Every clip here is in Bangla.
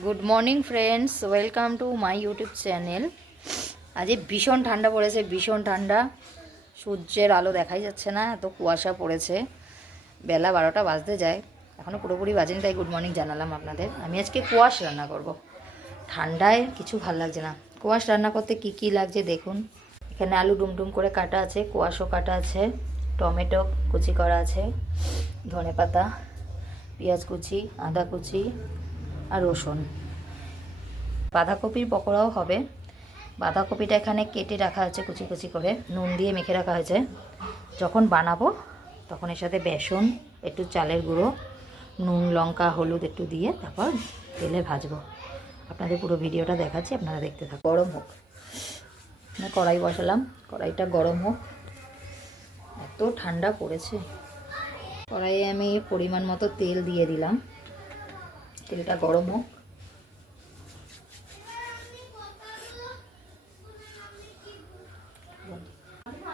Good morning friends, welcome to my YouTube channel. আজকে ভীষণ ঠান্ডা পড়েছে, ভীষণ ঠান্ডা। সূর্যের আলো দেখাই যাচ্ছে না, এত কুয়াশা পড়েছে। বেলা 12টা বাজতে যায়, এখনও পুরোপুরি বাজেনি, তাই গুড মর্নিং জানালাম আপনাদের। আমি আজকে কুয়াশ রান্না করব। ঠান্ডায় কিছু ভাল লাগছে না। কুয়াশ রান্না করতে কি কি লাগছে দেখুন। এখানে আলু ডুমডুম করে কাটা আছে, কুয়াশও কাটা আছে, টমেটো কুচি করা আছে, ধনেপাতা, পেঁয়াজ কুচি, আদা কুচি আর রসুন। বাঁধাকপির পকোড়াও হবে। বাঁধাকপিটা এখানে কেটে রাখা আছে কুচি কুচি করে, নুন দিয়ে মেখে রাখা হয়েছে। যখন বানাবো তখন এর সাথে বেসন, একটু চালের গুঁড়ো, নুন, লঙ্কা, হলুদ একটু দিয়ে তারপর তেলে ভাজবো। আপনাদের পুরো ভিডিওটা দেখাচ্ছি, আপনারা দেখতে থাকুন। গরম হোক, কড়াই বসালাম, কড়াইটা গরম হোক। এত ঠান্ডা পড়েছে। কড়াইয়ে আমি পরিমাণ মতো তেল দিয়ে দিলাম, তেলটা গরম হোক।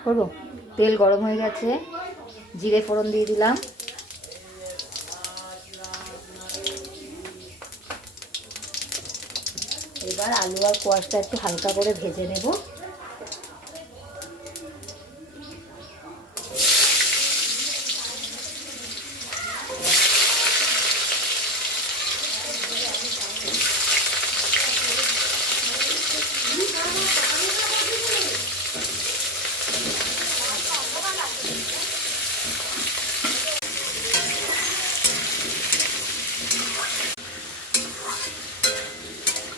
করবো, তেল গরম হয়ে গেছে, জিরে ফোড়ন দিয়ে দিলাম। এবার আলু আর কোয়াশটা একটু হালকা করে ভেজে নেব।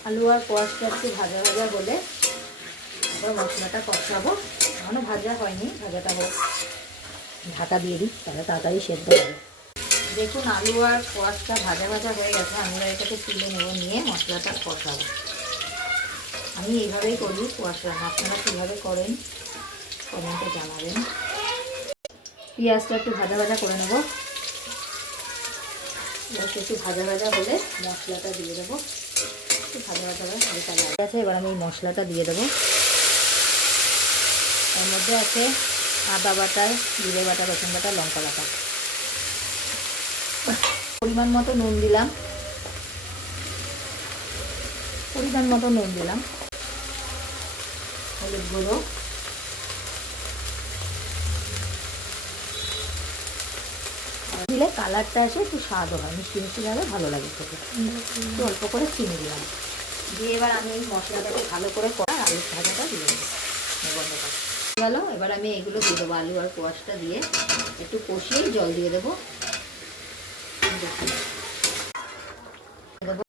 আলু আর কোয়াশটা একটু ভাজা ভাজা বলে এবার মশলাটা কষাবো। এখনও ভাজা হয়নি, ভাজাটা হোক। ঢাকা দিয়ে দিই, তাহলে তাড়াতাড়ি সেদ্ধ হবে। দেখুন আলু আর কোয়াশটা ভাজা ভাজা হয়ে গেছে। আমরা এটাকে তুলে নেব, নিয়ে মশলাটা কষাবো। আমি এইভাবেই করি কোয়াশ রান্না, আপনারা কীভাবে করেন কমেন্টে জানাবেন। পেঁয়াজটা একটু ভাজা ভাজা করে নেব। পেঁয়াজটা একটু ভাজা ভাজা হলে মশলাটা দিয়ে দেবো। একটু ভাজা ভাজা হয়ে হালকা লাগে আছে। এবার আমি এই মশলাটা দিয়ে দেবো। এর মধ্যে আছে আদা বাটা, জিরে বাটা, রসুন বাটা, লঙ্কা বাটা। পরিমাণ মতো নুন দিলাম, পরিমাণ মতো নুন দিলাম, হলুদ গুঁড়ো, দিলে কালারটা আসে, একটু স্বাদও হয়, মিষ্টি মিষ্টি লাগে, ভালো লাগে খেতে। একটু অল্প করে চিনি দিলাম, দিয়ে এবার আমি এই মশলাটাকে ভালো করে আলু ভাজাটা দিয়ে দেবো। বন্ধ করে গেল। এবার আমি এগুলো দিয়ে দেবো, আলু আর কোয়াশটা দিয়ে একটু কষিয়েই জল দিয়ে দেবো।